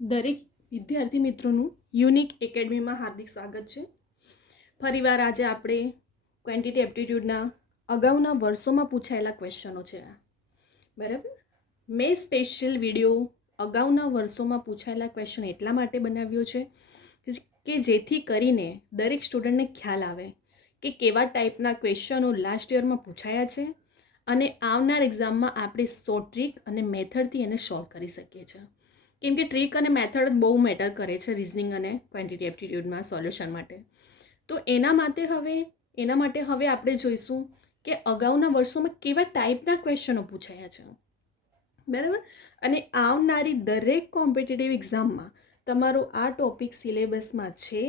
દરેક વિદ્યાર્થી મિત્રોનું યુનિક એકેડમીમાં હાર્દિક સ્વાગત છે. ફરીવાર આજે આપણે ક્વોન્ટિટી એપ્ટિટ્યૂડના અગાઉના વર્ષોમાં પૂછાયેલા ક્વેશ્ચનો છે. બરાબર, મેં સ્પેશિયલ વિડીયો અગાઉના વર્ષોમાં પૂછાયેલા ક્વેશ્ચન એટલા માટે બનાવ્યો છે કે જેથી કરીને દરેક સ્ટુડન્ટને ખ્યાલ આવે કે કેવા ટાઈપના ક્વેશ્ચનો લાસ્ટ યરમાં પૂછાયા છે અને આવનાર એક્ઝામમાં આપણે સો ટ્રીક અને મેથડથી એને સોલ્વ કરી શકીએ છીએ. કેમ કે ટ્રીક અને મેથડ બહુ મેટર કરે છે રિઝનિંગ અને ક્વોન્ટિટી એપ્ટિટ્યૂડમાં સોલ્યુશન માટે. તો એના માટે હવે આપણે જોઈશું કે અગાઉના વર્ષોમાં કેવા ટાઈપના ક્વેશ્ચનો પૂછાયા છે. બરાબર, અને આવનારી દરેક કોમ્પિટિટિવ એક્ઝામમાં તમારો આ ટોપિક સિલેબસમાં છે,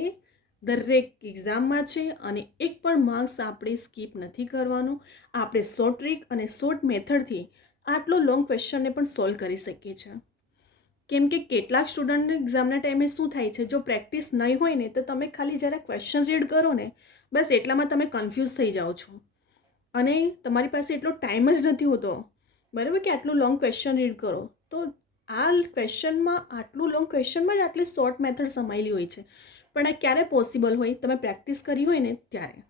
દરેક એક્ઝામમાં છે અને એક પણ માર્ક્સ આપણે સ્કીપ નથી કરવાનું. આપણે શોર્ટ ટ્રીક અને શોર્ટ મેથડથી આટલો લોંગ ક્વેશ્ચનને પણ સોલ્વ કરી શકીએ છીએ. કેમ કે કેટલાક સ્ટુડન્ટ એક્ઝામના ટાઈમે શું થાય છે, જો પ્રેક્ટિસ નહીં હોય ને તો તમે ખાલી જરા ક્વેશ્ચન રીડ કરો ને બસ એટલામાં તમે કન્ફ્યુઝ થઈ જાઓ છો અને તમારી પાસે એટલો ટાઈમ જ નથી હોતો, બરાબર, કે આટલું લોંગ ક્વેશ્ચન રીડ કરો. તો આ ક્વેશ્ચનમાં આટલું લોંગ ક્વેશ્ચનમાં જ આટલી શોર્ટ મેથડ સમાયેલી હોય છે, પણ આ ક્યારે પોસિબલ હોય, તમે પ્રેક્ટિસ કરી હોય ને ત્યારે.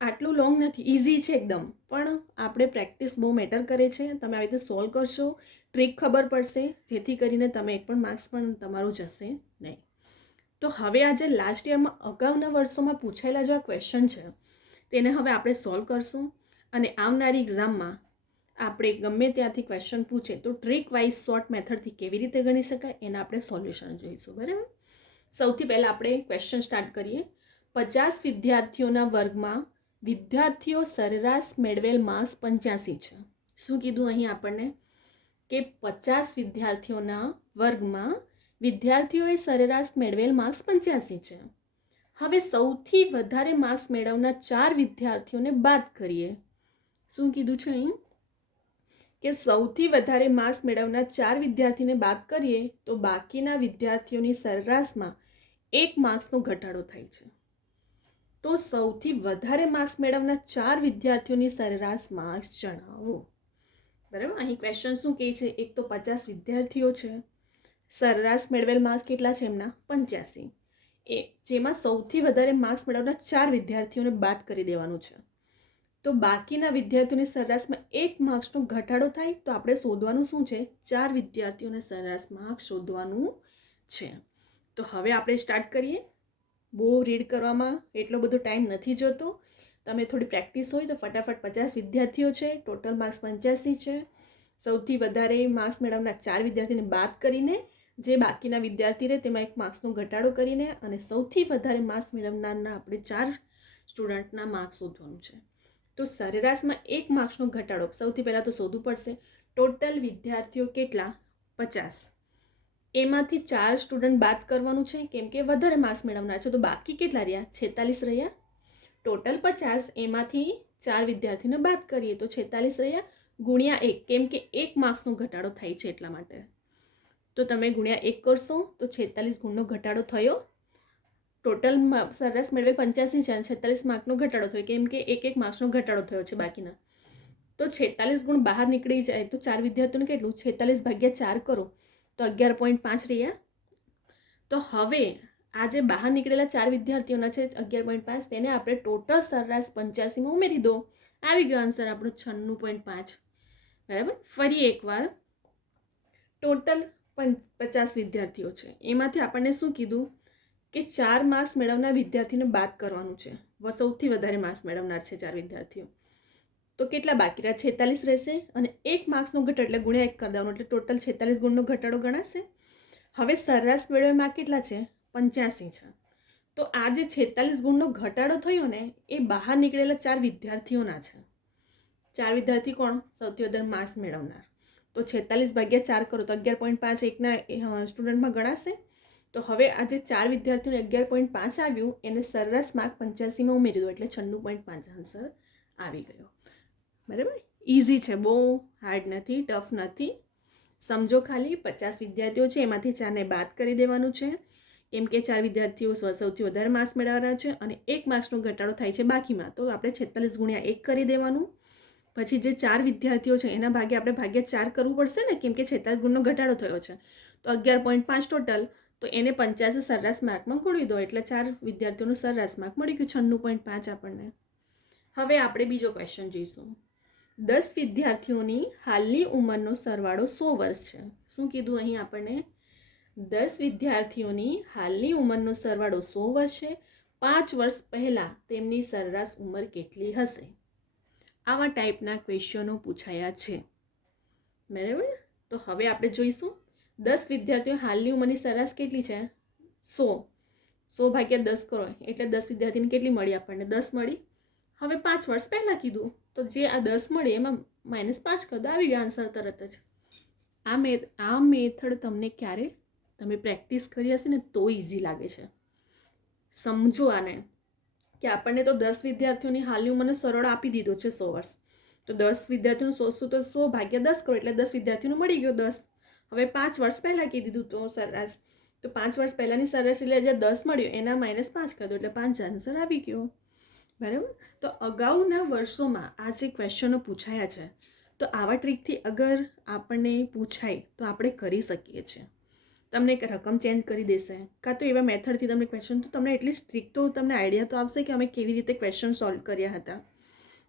આટલું લોંગ નથી, ઇઝી છે એકદમ, પણ આપણે પ્રેક્ટિસ બહુ મેટર કરે છે. તમે આવી રીતે સોલ્વ કરશો, ટ્રીક ખબર પડશે, જેથી કરીને તમે એક પણ માર્ક્સ પણ તમારું જશે નહીં. તો હવે આજે લાસ્ટ યરમાં અગાઉના વર્ષોમાં પૂછાયેલા જે ક્વેશ્ચન છે તેને હવે આપણે સોલ્વ કરશું અને આવનારી એક્ઝામમાં આપણે ગમે ત્યાંથી ક્વેશ્ચન પૂછે તો ટ્રીક વાઇઝ શોર્ટ મેથડથી કેવી રીતે ગણી શકાય એના આપણે સોલ્યુશન જોઈશું. બરાબર, સૌથી પહેલાં આપણે ક્વેશ્ચન સ્ટાર્ટ કરીએ. 50 વિદ્યાર્થીઓના વર્ગમાં વિદ્યાર્થીઓ સરેરાશ મેળવેલ માર્ક્સ 85 છે. શું કીધું અહીં આપણને કે 50 વિદ્યાર્થીઓના વર્ગમાં વિદ્યાર્થીઓએ સરેરાશ મેળવેલ માર્ક્સ 85 છે. હવે સૌથી વધારે માર્ક્સ મેળવનાર 4 વિદ્યાર્થીઓને બાદ કરીએ. શું કીધું છે અહીં કે સૌથી વધારે માર્ક્સ મેળવનાર 4 વિદ્યાર્થીને બાદ કરીએ તો બાકીના વિદ્યાર્થીઓની સરેરાશમાં 1 માર્ક્સનો ઘટાડો થાય છે. તો સૌથી વધારે માર્ક્સ મેળવનાર 4 વિદ્યાર્થીઓની સરેરાશ માર્ક્સ જણાવો. બરાબર, અહીં ક્વેશ્ચન શું કહે છે, એક તો 50 વિદ્યાર્થીઓ છે, સરેરાશ મેળવેલ માર્ક્સ કેટલા છે એમના 85, જેમાં સૌથી વધારે માર્ક્સ મેળવનાર 4 વિદ્યાર્થીઓને બાદ કરી દેવાનું છે. તો બાકીના વિદ્યાર્થીઓની સરેરાશમાં 1 માર્ક્સનો ઘટાડો થાય તો આપણે શોધવાનું શું છે, 4 વિદ્યાર્થીઓને સરેરાશ માર્ક્સ શોધવાનું છે. તો હવે આપણે સ્ટાર્ટ કરીએ. બહુ રીડ કરવામાં એટલો બધો ટાઈમ નથી જોતો. તમે થોડી પ્રેક્ટિસ હોય તો ફટાફટ 50 વિદ્યાર્થીઓ છે, ટોટલ માર્ક્સ 85 છે. સૌથી વધારે માર્ક્સ મેળવનાર 4 વિદ્યાર્થીને બાદ કરીને જે બાકીના વિદ્યાર્થી રહે તેમાં 1 માર્ક્સનો ઘટાડો કરીને અને સૌથી વધારે માર્ક્સ મેળવનારના આપણે 4 સ્ટુડન્ટના માર્ક્સ શોધવાનું છે. તો સરેરાશમાં 1 માર્ક્સનો ઘટાડો સૌથી પહેલાં તો શોધવું પડશે. ટોટલ વિદ્યાર્થીઓ કેટલા 50, એમાંથી 4 સ્ટુડન્ટ બાદ કરવાનું છે કેમ કે વધારે માર્ક્સ મેળવનાર છે. તો બાકી કેટલા રહ્યા 46 રહ્યા. ટોટલ 50, એમાંથી 4 વિદ્યાર્થીને બાદ કરીએ તો 46 રહ્યા ગુણ્યા 1, કેમ કે 1 માર્ક્સનો ઘટાડો થાય છે એટલા માટે. તો તમે ગુણ્યા 1 કરશો તો 46 ગુણનો ઘટાડો થયો. ટોટલ સરેરાશ મેળવે 85 છે અને 46 માર્કનો ઘટાડો થયો કેમ કે 1 માર્ક્સનો ઘટાડો થયો છે બાકીના. તો 46 ગુણ બહાર નીકળી જાય તો 4 વિદ્યાર્થીઓને કેટલું 46 ભાગ્યા 4 કરો તો 11.5 રહ્યા. તો હવે આ જે બહાર નીકળેલા 4 વિદ્યાર્થીઓના છે 11.5, તેને આપણે ટોટલ સરેરાશ 85માં ઉમેરી દો, આવી ગયો આન્સર આપણો 96.5. બરાબર, ફરી એકવાર ટોટલ 50 વિદ્યાર્થીઓ છે, એમાંથી આપણને શું કીધું કે 4 માર્ક્સ મેળવનાર વિદ્યાર્થીને બાદ કરવાનું છે. સૌથી વધારે માર્ક્સ મેળવનાર છે 4 વિદ્યાર્થીઓ, તો કેટલા બાકી રહ્યા 46 રહેશે અને 1 માર્ક્સનો ઘટાડો એટલે ગુણ્યા 1 કરી દેવાનો, એટલે ટોટલ 46 ગુણનો ઘટાડો ગણાશે. હવે સરેરાશ મેળવેલ માર્ક કેટલા છે 85 છે. તો આ જે 46 ગુણનો ઘટાડો થયો ને એ બહાર નીકળેલા 4 વિદ્યાર્થીઓના છે. 4 વિદ્યાર્થી કોણ સૌથી વધારે માર્ક્સ મેળવનાર. તો 46 ભાગ્યા 4 કરો તો 11.5 એકના સ્ટુડન્ટમાં ગણાશે. તો હવે આ જે 4 વિદ્યાર્થીઓને 11.5 આવ્યું એને સરેરાશ માર્ક 85માં ઉમેરી દો એટલે 96.5 આન્સર આવી ગયો. બરાબર, ઇઝી છે, બહુ હાર્ડ નથી, ટફ નથી. સમજો ખાલી 50 વિદ્યાર્થીઓ છે એમાંથી 4ને બાદ કરી દેવાનું છે કેમ કે 4 વિદ્યાર્થીઓ સૌથી વધારે માર્ક્સ મેળવવાના છે અને 1 માર્ક્સનો ઘટાડો થાય છે બાકીમાં, તો આપણે 46 ગુણ્યા 1 કરી દેવાનું. પછી જે 4 વિદ્યાર્થીઓ છે એના ભાગે આપણે ભાગ્યા 4 કરવું પડશે ને કેમ કે 46 ગુણનો ઘટાડો થયો છે. તો 11.5 ટોટલ, તો એને 85 સરેરાશ માર્કમાં ગોળવી દો એટલે 4 વિદ્યાર્થીઓનું સરેરાશ માર્ક મળી ગયું 96.5 આપણને. હવે આપણે બીજો ક્વેશ્ચન જોઈશું. 10 વિદ્યાર્થીઓની હાલની ઉંમરનો સરવાળો 100 વર્ષ છે. શું કીધું અહીં આપણને? 10 વિદ્યાર્થીઓની હાલની ઉંમરનો સરવાળો 100 વર્ષ છે. 5 વર્ષ પહેલાં તેમની સરેરાશ ઉંમર કેટલી હશે? આવા ટાઈપના ક્વેશ્ચનો પૂછાયા છે. બરાબર. તો હવે આપણે જોઈશું 10 વિદ્યાર્થીઓ હાલની ઉંમરની સરેરાશ કેટલી છે? 100 ભાગ્યા 10 કરો એટલે 10 વિદ્યાર્થીને કેટલી મળી આપણને? 10 મળી. હવે 5 વર્ષ પહેલાં કીધું તો જે આ 10 મળી એમાં -5 કરી દો, આવી ગયા આન્સર તરત જ. આ મેથડ તમને ક્યારે તમે પ્રેક્ટિસ કરી હશે ને તો ઇઝી લાગે છે. સમજો આને કે આપણને તો 10 વિદ્યાર્થીઓની હાલની ઉંમરનો સરવાળો આપી દીધો છે 100 વર્ષ. તો 10 વિદ્યાર્થીઓનું 100 તો 100 ભાગ્યા 10 કરો એટલે 10 વિદ્યાર્થીઓનું મળી ગયો 10. હવે 5 વર્ષ પહેલાં કહી દીધું તો સરેરાશ, તો 5 વર્ષ પહેલાંની સરેરાશ એટલે જે 10 મળ્યો એના -5 કરી દો એટલે 5 આન્સર આવી ગયો. બરાબર. તો અગાઉના વર્ષોમાં આ જે ક્વેશ્ચનો પૂછાયા છે તો આવા ટ્રીકથી અગર આપણને પૂછાય તો આપણે કરી શકીએ છીએ. તમને એક રકમ ચેન્જ કરી દેશે કાં તો એવા મેથડથી તમને ક્વેશ્ચન, તો તમને એટલીસ્ટ ટ્રીક તો તમને આઈડિયા તો આવશે કે અમે કેવી રીતે ક્વેશ્ચન સોલ્વ કર્યા હતા.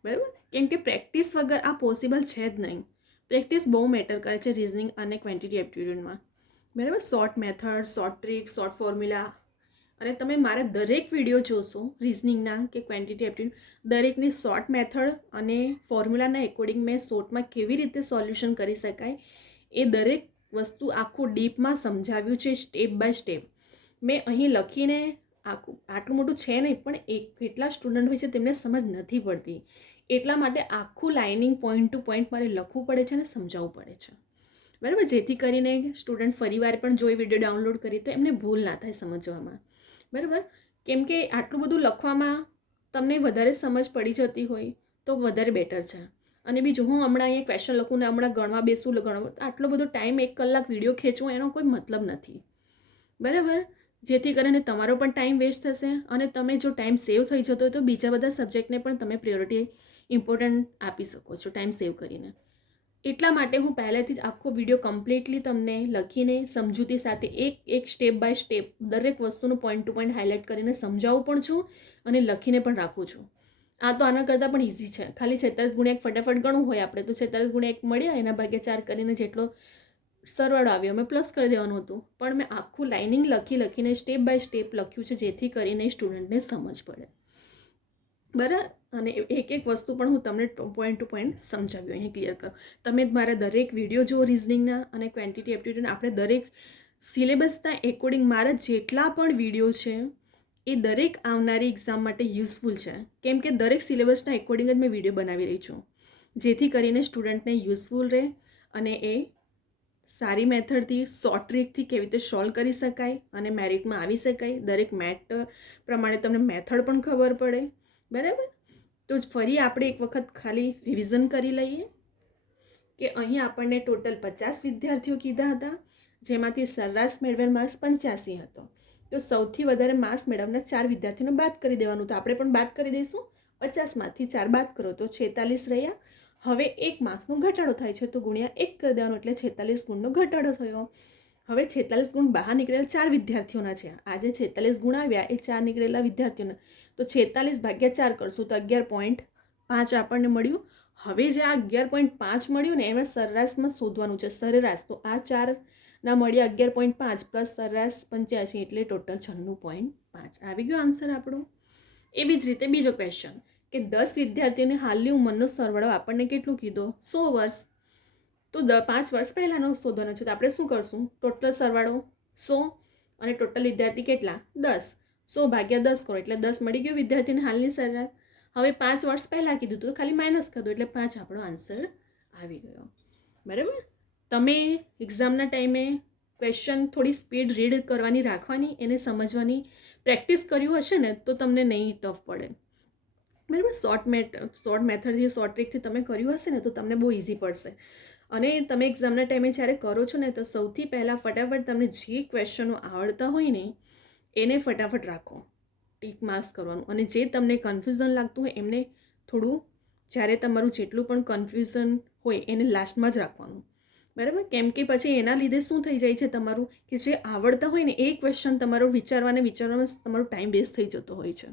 બરાબર. કેમ કે પ્રેક્ટિસ વગર આ પોસિબલ છે જ નહીં. પ્રેક્ટિસ બહુ મેટર કરે છે રિઝનિંગ અને ક્વોન્ટિટી એપ્ટિટ્યૂડમાં. બરાબર. Short method, short trick, short formula, અને તમે મારા દરેક વિડીયો જોશો રિઝનિંગના કે ક્વોન્ટિટી એપ્ટિટ્યૂડ, દરેકની શોર્ટ મેથડ અને ફોર્મ્યુલાના એકોર્ડિંગ મેં શોર્ટમાં કેવી રીતે સોલ્યુશન કરી શકાય એ દરેક વસ્તુ આખું ડીપમાં સમજાવ્યું છે સ્ટેપ બાય સ્ટેપ. મેં અહીં લખીને આટલું મોટું છે નહીં પણ કેટલા સ્ટુડન્ટ હોય છે તેમને સમજ નથી પડતી, એટલા માટે આખું લાઇનિંગ પોઈન્ટ ટુ પોઈન્ટ મારે લખવું પડે છે અને સમજાવવું પડે છે. બરાબર. જેથી કરીને સ્ટુડન્ટ ફરીવાર પણ જો એ વિડીયો ડાઉનલોડ કરી તો એમને ભૂલ ના થાય સમજવામાં. બરાબર. કેમ કે આટલું બધું લખવામાં તમને વધારે સમજ પડી જતી હોય તો વધારે બેટર છે. અને બીજું હું હમણાં અહીંયા ક્વેશ્ચન લખું ને હમણાં ગણવા બેસું આટલો બધો ટાઈમ 1 કલાક વિડીયો ખેંચવો એનો કોઈ મતલબ નથી. બરાબર. જેથી કરીને તમારો પણ ટાઈમ વેસ્ટ થશે અને તમે જો ટાઈમ સેવ થઈ જતો હોય તો બીજા બધા સબ્જેક્ટને પણ તમે પ્રાયોરિટી ઇમ્પોર્ટન્ટ આપી શકો છો ટાઈમ સેવ કરીને. એટલા માટે હું પહેલેથી જ આખો વિડીયો કમ્પ્લીટલી તમને લખીને સમજૂતી સાથે એક સ્ટેપ બાય સ્ટેપ દરેક વસ્તુનું પોઈન્ટ ટુ પોઈન્ટ હાઇલાઇટ કરીને સમજાવું પણ છું અને લખીને પણ રાખું છું. આ તો આના કરતાં પણ ઇઝી છે. ખાલી 46 ગુણ્યા 1 ફટાફટ ગણવું હોય આપણે તો 46 ગુણ્યા 1 મળ્યા એના ભાગ્યા 4 કરીને જેટલો સરવાળો આવ્યો અમે પ્લસ કરી દેવાનું હતું. પણ મેં આખું લાઇનિંગ લખીને સ્ટેપ બાય સ્ટેપ લખ્યું છે જેથી કરીને સ્ટુડન્ટને સમજ પડે. બરાબર. અને એક વસ્તુ પણ હું તમને પોઈન્ટ ટુ પોઈન્ટ સમજાવ્યું અહીં ક્લિયર કરો. તમે મારા દરેક વિડીયો જુઓ રિઝનિંગના અને ક્વોન્ટિટી એપ્ટિટ્યૂડના. આપણે દરેક સિલેબસના એકોર્ડિંગ મારા જેટલા પણ વિડીયો છે એ દરેક આવનારી એક્ઝામ માટે યુઝફુલ છે. કેમ કે દરેક સિલેબસના એકોર્ડિંગ જ મેં વિડીયો બનાવી રહી છું જેથી કરીને સ્ટુડન્ટને યુઝફુલ રહે અને એ સારી મેથડથી શોર્ટ ટ્રીકથી કેવી રીતે સોલ્વ કરી શકાય અને મેરિટમાં આવી શકાય. દરેક મેટર પ્રમાણે તમને મેથડ પણ ખબર પડે. બરાબર. તો ફરી આપણે એક વખત ખાલી રિવિઝન કરી લઈએ કે અહીં આપણને ટોટલ 50 વિદ્યાર્થીઓ કીધા હતા જેમાંથી સરેરાશ મેળવેલ માર્ક્સ 85 હતો. તો સૌથી વધારે માર્ક્સ મેળવનાર 4 વિદ્યાર્થીઓને બાદ કરી દેવાનું. તો આપણે પણ બાદ કરી દઈશું. 50માંથી 4 બાદ કરો તો 46 રહ્યા. હવે 1 માર્ક્સનો ઘટાડો થાય છે તો ગુણ્યા 1 કરી દેવાનું એટલે 46 ગુણનો ઘટાડો થયો. હવે 46 ગુણ બહાર નીકળેલા 4 વિદ્યાર્થીઓના છે. આજે 46 ગુણ આવ્યા એ 4 નીકળેલા વિદ્યાર્થીઓના, તો 46 ભાગ્યા 4 કરશું તો 11.5 આપણને મળ્યું. હવે જે આ 11.5 મળ્યું ને એમાં સરેરાશમાં શોધવાનું છે સરેરાશ. તો આ 4ના મળ્યા 11.5 પ્લસ સરેરાશ 85 એટલે ટોટલ 96.5 આવી ગયો આન્સર આપણો. એવી જ રીતે બીજો ક્વેશ્ચન કે 10 વિદ્યાર્થીઓની હાલની ઉંમરનો સરવાળો આપણને કેટલું કીધો? 100 વર્ષ. તો 5 વર્ષ પહેલાંનો શોધવાનો છે તો આપણે શું કરશું? ટોટલ સરવાળો 100 અને ટોટલ વિદ્યાર્થી કેટલા? 10. 100 ભાગ્યા 10 કરો એટલે 10 મળી ગયો વિદ્યાર્થીને હાલની સરેરાશ. હવે 5 વર્ષ પહેલાં કીધું તો ખાલી માઇનસ કરી દો એટલે 5 આપણો આન્સર આવી ગયો. બરાબર. તમે એક્ઝામના ટાઈમે ક્વેશ્ચન થોડી સ્પીડ રીડ કરવાની રાખવાની, એને સમજવાની પ્રેક્ટિસ કર્યું હશે ને તો તમને નહીં ટફ પડે. બરાબર. શોર્ટ મેથડથી શોર્ટ ટ્રીકથી તમે કર્યું હશે ને તો તમને બહુ ઇઝી પડશે. અને તમે એક્ઝામના ટાઈમે જ્યારે કરો છો ને તો સૌથી પહેલાં ફટાફટ તમને જે ક્વેશ્ચનો આવડતા હોય ને એને ફટાફટ રાખો, ટીક માર્ક્સ કરવાનું. અને જે તમને કન્ફ્યુઝન લાગતું હોય એમને થોડું, જ્યારે તમારું જેટલું પણ કન્ફ્યુઝન હોય એને લાસ્ટમાં જ રાખવાનું. બરાબર. કેમ કે પછી એના લીધે શું થઈ જાય છે તમારું, કે જે આવડતા હોય ને એ ક્વેશ્ચન તમારો વિચારવામાં તમારો ટાઈમ વેસ્ટ થઈ જતો હોય છે.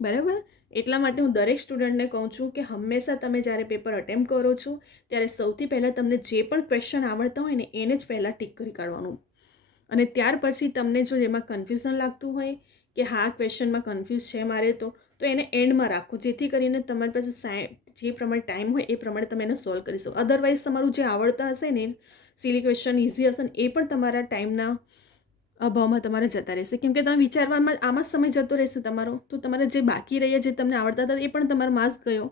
બરાબર. એટલા માટે હું દરેક સ્ટુડન્ટને કહું છું કે હંમેશા તમે જ્યારે પેપર અટેમ્પ્ટ કરો છો ત્યારે સૌથી પહેલાં તમને જે પણ ક્વેશ્ચન આવડતા હોય ને એને જ પહેલાં ટીક કરી કાઢવાનું. અને ત્યાર પછી તમને જો એમાં કન્ફ્યુઝન લાગતું હોય કે હા ક્વેશ્ચનમાં કન્ફ્યુઝ છે મારે તો એને એન્ડમાં રાખો, જેથી કરીને તમારી પાસે જે પ્રમાણે ટાઈમ હોય એ પ્રમાણે તમે એને સોલ્વ કરી શકો. અધરવાઇઝ તમારું જે આવડતા હશે ને સિલી ક્વેશ્ચન ઇઝી હશે ને એ પણ તમારા ટાઈમના અભાવમાં તમારે જતા રહેશે. કેમ કે તમે વિચારવામાં આમાં સમય જતો રહેશે તમારો, તો તમારે જે બાકી રહ્યા જે તમને આવડતા હતા એ પણ તમારો માર્ક્સ ગયો.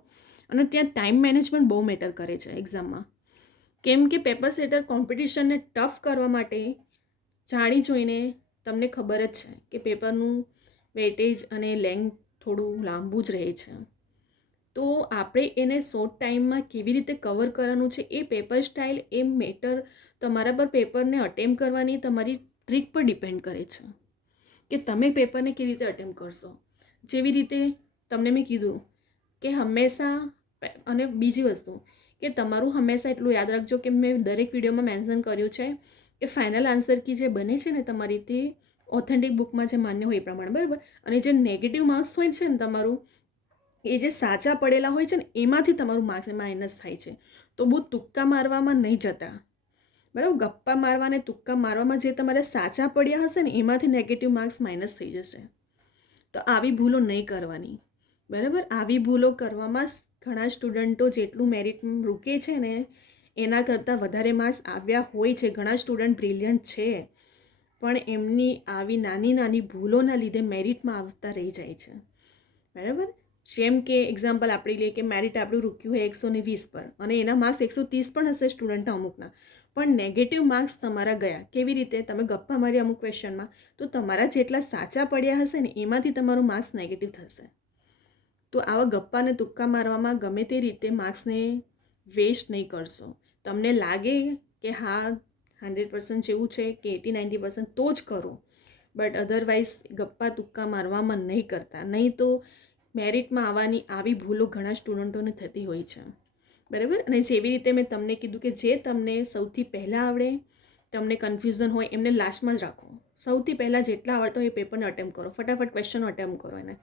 અને ત્યાં ટાઈમ મેનેજમેન્ટ બહુ મેટર કરે છે એક્ઝામમાં. કેમ કે પેપર સેટર કોમ્પિટિશનને ટફ કરવા માટે જાણી જોઈને તમને ખબર જ છે કે પેપરનું વેટેજ અને લેન્થ થોડું લાંબુ જ રહે છે. તો આપણે એને શોર્ટ ટાઈમમાં કેવી રીતે કવર કરવાનું છે એ પેપર સ્ટાઇલ એ મેટર તમારા પર પેપરને અટેમ્પ કરવાની તમારી ટ્રીક પર ડિપેન્ડ કરે છે કે તમે પેપરને કેવી રીતે અટેમ્પ કરશો. જેવી રીતે તમને મેં કીધું કે હંમેશા, અને બીજી વસ્તુ કે તમારું હંમેશા એટલું યાદ રાખજો કે મેં દરેક વિડીયોમાં મેન્શન કર્યું છે કે ફાઇનલ આન્સર કી જે બને છે ને તમારી તે ઓથેન્ટિક બુકમાં જે માન્ય હોય એ પ્રમાણે, બરાબર. અને જે નેગેટિવ માર્ક્સ હોય છે ને તમારું એ જે સાચા પડેલા હોય છે ને એમાંથી તમારું માર્ક્સ માઇનસ થાય છે. તો બહુ તુક્કા મારવામાં નહીં જતા, બરાબર. ગપ્પા મારવા અને તુક્કા મારવામાં જે તમારે સાચા પડ્યા હશે ને એમાંથી નેગેટિવ માર્ક્સ માઇનસ થઈ જશે. તો આવી ભૂલો નહીં કરવાની, બરાબર. આવી ભૂલો કરવામાં ઘણા સ્ટુડન્ટો જેટલું મેરિટ રૂકે છે ને એના કરતાં વધારે માર્ક્સ આવ્યા હોય છે. ઘણા સ્ટુડન્ટ બ્રિલિયન્ટ છે પણ એમની આવી નાની નાની ભૂલોના લીધે મેરિટમાં આવતા રહી જાય છે, બરાબર. જેમ કે એક્ઝામ્પલ આપણે લઈએ કે મેરિટ આપણું રૂક્યું હોય 120 પર અને એના માર્ક્સ 130 પણ હશે સ્ટુડન્ટના અમુકના, પણ નેગેટિવ માર્ક્સ તમારા ગયા. કેવી રીતે? તમે ગપ્પા મારી અમુક ક્વેશ્ચનમાં, તો તમારા જેટલા સાચા પડ્યા હશે ને એમાંથી તમારું માર્ક્સ નેગેટિવ થશે. તો આવા ગપ્પાને તુક્કા મારવામાં ગમે તે રીતે માર્ક્સને વેસ્ટ નહીં કરશો. તમને લાગે કે હા 100% જેવું છે કે 80-90% તો જ કરો, બટ અધરવાઇઝ ગપ્પા તુક્કા મારવામાં નહીં કરતા. નહીં તો મેરિટમાં આવવાની આવી ભૂલો ઘણા સ્ટુડન્ટોને થતી હોય છે, બરાબર. અને જેવી રીતે મેં તમને કીધું કે જે તમને સૌથી પહેલાં આવડે, તમને કન્ફ્યુઝન હોય એમને લાસ્ટમાં જ રાખો. સૌથી પહેલાં જેટલા આવડતા હોય એ પેપરને અટેમ્પ કરો, ફટાફટ ક્વેશ્ચનો અટેમ્પ કરો એને.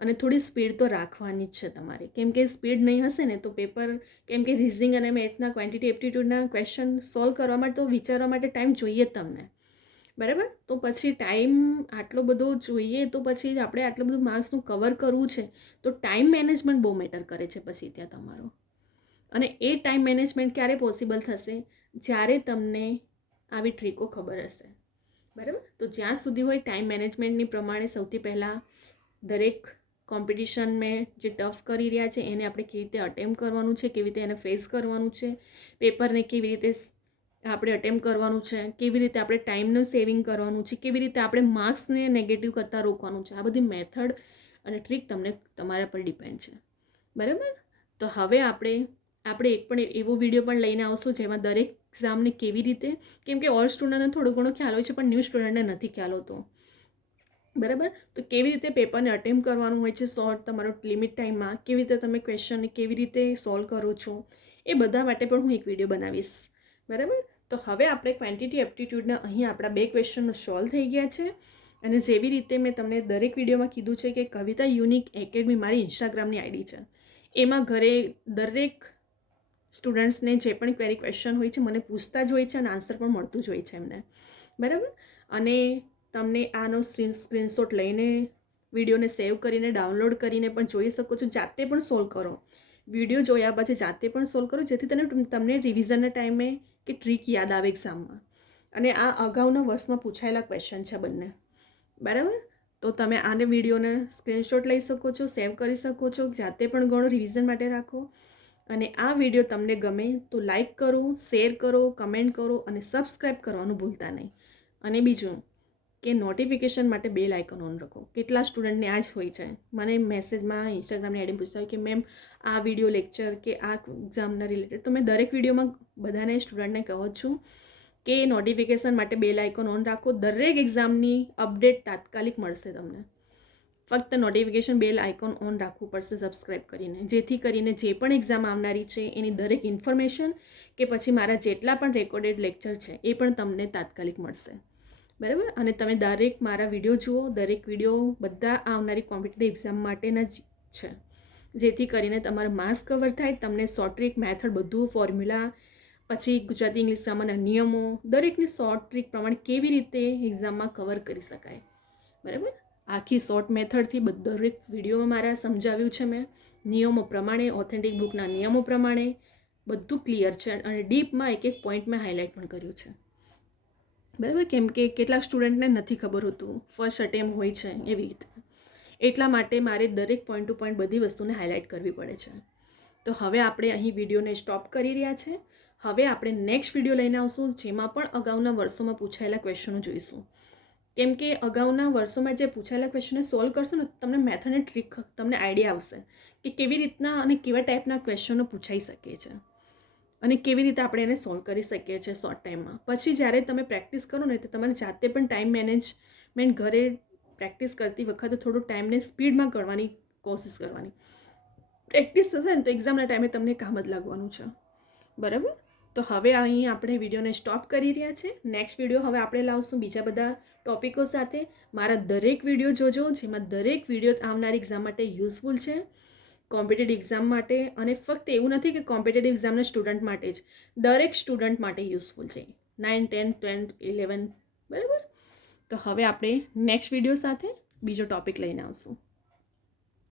અને થોડી સ્પીડ તો રાખવાની જ છે તમારે, કેમ કે સ્પીડ નહીં હશે ને તો પેપર, કેમ કે રીઝનિંગ અને મેથના ક્વોન્ટિટી એપ્ટિટ્યૂડના ક્વેશ્ચન સોલ્વ કરવા માટે તો વિચારવા માટે ટાઈમ જોઈએ જ તમને, બરાબર. તો પછી ટાઈમ આટલો બધો જોઈએ તો પછી આપણે આટલું બધું માર્ક્સનું કવર કરવું છે તો ટાઈમ મેનેજમેન્ટ બહુ મેટર કરે છે પછી ત્યાં તમારો. અને એ ટાઈમ મેનેજમેન્ટ ક્યારે પોસિબલ થશે? જ્યારે તમને આવી ટ્રીકો ખબર હશે, બરાબર. તો જ્યાં સુધી હોય ટાઈમ મેનેજમેન્ટની પ્રમાણે સૌથી પહેલાં દરેક કોમ્પિટિશન મેં જે ટફ કરી રહ્યા છે એને આપણે કેવી રીતે અટેમ્પ કરવાનું છે, કેવી રીતે એને ફેસ કરવાનું છે, પેપરને કેવી રીતે આપણે અટેમ્પ કરવાનું છે, કેવી રીતે આપણે ટાઈમનું સેવિંગ કરવાનું છે, કેવી રીતે આપણે માર્ક્સને નેગેટિવ કરતાં રોકવાનું છે, આ બધી મેથડ અને ટ્રીક તમને તમારા પર ડિપેન્ડ છે, બરાબર. તો હવે આપણે એક પણ એવો વિડીયો પણ લઈને આવશું જેમાં દરેક એક્ઝામને કેવી રીતે, કેમ કે ઓલ સ્ટુડન્ટને થોડો ઘણો ખ્યાલ હોય છે પણ ન્યૂ સ્ટુડન્ટને નથી ખ્યાલ હોતો, બરાબર. તો કેવી રીતે પેપરને અટેમ્પ કરવાનું હોય છે શોર્ટ તમારો લિમિટ ટાઈમમાં, કેવી રીતે તમે ક્વેશ્ચનને કેવી રીતે સોલ્વ કરો છો, એ બધા માટે પણ હું એક વિડીયો બનાવીશ, બરાબર. તો હવે આપણે ક્વોન્ટિટી એપ્ટિટ્યૂડના અહીં આપણા 2 ક્વેશ્ચન સોલ્વ થઈ ગયા છે. અને જેવી રીતે મેં તમને દરેક વિડીયોમાં કીધું છે કે કવિતા યુનિક એકેડમી મારી ઇન્સ્ટાગ્રામની આઈડી છે, એમાં ઘરે દરેક સ્ટુડન્ટ્સને જે પણ ક્વેરી ક્વેશ્ચન હોય છે મને પૂછતા જ હોય છે અને આન્સર પણ મળતું જ હોય છે એમને, બરાબર. અને તમને આનો સ્ક્રીનશોટ લઈને વિડીયોને સેવ કરીને ડાઉનલોડ કરીને પણ જોઈ શકો છો, જાતે પણ સોલ્વ કરો. વિડીયો જોયા પછી જાતે પણ સોલ્વ કરો જેથી તમને રિવિઝનના ટાઈમે કે ટ્રીક યાદ આવે એક્ઝામમાં. અને આ અગાઉના વર્ષમાં પૂછાયેલા ક્વેશ્ચન છે બંને, બરાબર. તો તમે આને વિડીયોને સ્ક્રીનશોટ લઈ શકો છો, સેવ કરી શકો છો, જાતે પણ ગણો, રિવિઝન માટે રાખો. અને આ વિડીયો તમને ગમે તો લાઈક કરો, શેર કરો, કમેન્ટ કરો અને સબસ્ક્રાઈબ કરવાનું ભૂલતા નહીં. અને બીજું કે નોટિફિકેશન માટે બેલ આઇકન ઓન રાખો. કેટલા સ્ટુડન્ટને આ જ હોય છે, મને મેસેજમાં ઇન્સ્ટાગ્રામની આઈડી પૂછતા હોય કે મેમ આ વિડીયો લેક્ચર કે આ એક્ઝામના રિલેટેડ, તો મેં દરેક વિડીયોમાં બધાને સ્ટુડન્ટને કહું છું કે નોટિફિકેશન માટે બેલ આઇકન ઓન રાખો. દરેક એક્ઝામની અપડેટ તાત્કાલિક મળશે તમને. ફક્ત નોટિફિકેશન બેલ આઇકોન ઓન રાખવું પડશે સબસ્ક્રાઈબ કરીને, જેથી કરીને જે પણ એક્ઝામ આવનારી છે એની દરેક ઇન્ફોર્મેશન કે પછી મારા જેટલા પણ રેકોર્ડેડ લેક્ચર છે એ પણ તમને તાત્કાલિક મળશે. બરાબર. અને તમે દરેક મારા વિડીયો જુઓ, દરેક વિડીયો બધા આવનારી કોમ્પિટિટિવ એક્ઝામ માટેના જ છે, જેથી કરીને તમારું માસ કવર થાય, તમને શોર્ટ ટ્રિક મેથડ બધું ફોર્મ્યુલા, પછી ગુજરાતી ઇંગ્લિશ ગ્રામરના નિયમો, દરેકને શોર્ટ ટ્રિક પ્રમાણે કેવી રીતે એક્ઝામમાં કવર કરી શકાય. બરાબર. આખી શોર્ટ મેથડથી દરેક વિડીયોમાં મારા સમજાવ્યું છે મેં, નિયમો પ્રમાણે, ઓથેન્ટિક બુકના નિયમો પ્રમાણે બધું ક્લિયર છે. અને ડીપમાં એક એક પોઈન્ટ મેં હાઇલાઇટ પણ કર્યું છે. બરાબર. કેમ કે કેટલાક સ્ટુડન્ટને નથી ખબર હોતું, ફર્સ્ટ અટેમ્પ હોય છે એવી રીતે, એટલા માટે મારે દરેક પોઈન્ટ ટુ પોઈન્ટ બધી વસ્તુને હાઇલાઇટ કરવી પડે છે. તો હવે આપણે અહીં વિડીયોને સ્ટોપ કરી રહ્યા છે. હવે આપણે નેક્સ્ટ વિડીયો લઈને આવશું, જેમાં પણ અગાઉના વર્ષોમાં પૂછાયેલા ક્વેશ્ચનો જોઈશું. કેમ કે અગાઉના વર્ષોમાં જે પૂછાયેલા ક્વેશ્ચનને સોલ્વ કરશો ને, તમને મેથડ અને ટ્રીક, તમને આઈડિયા આવશે કે કેવી રીતના અને કેવા ટાઈપના ક્વેશ્ચનો પૂછાઈ શકે છે અને કેવી રીતે આપણે એને સોલ્વ કરી શકીએ છીએ શોર્ટ ટાઈમમાં. પછી જ્યારે તમે પ્રેક્ટિસ કરો ને, તો તમારે જાતે પણ ટાઈમ મેનેજમેન્ટ ઘરે પ્રેક્ટિસ કરતી વખતે થોડું ટાઈમને સ્પીડમાં કરવાની કોશિશ કરવાની. પ્રેક્ટિસ થશે ને તો એક્ઝામના ટાઈમે તમને કામ જ લાગવાનું છે. બરાબર. તો હવે અહીં આપણે વિડીયોને સ્ટોપ કરી રહ્યા છે. નેક્સ્ટ વિડીયો હવે આપણે લાવશું બીજા બધા ટોપિકો સાથે. મારા દરેક વિડીયો જોજો, જેમાં દરેક વિડીયો આવનારી એક્ઝામ માટે યુઝફુલ છે, કોમ્પિટિટિવ એક્ઝામ માટે. અને ફક્ત એવું નથી કે કોમ્પિટિટિવ એક્ઝામના સ્ટુડન્ટ માટે જ, દરેક સ્ટુડન્ટ માટે યુઝફુલ છે, 9, 10, 12, 11. બરાબર. તો હવે આપણે નેક્સ્ટ વિડીયો સાથે બીજો ટોપિક લઈને આવશું.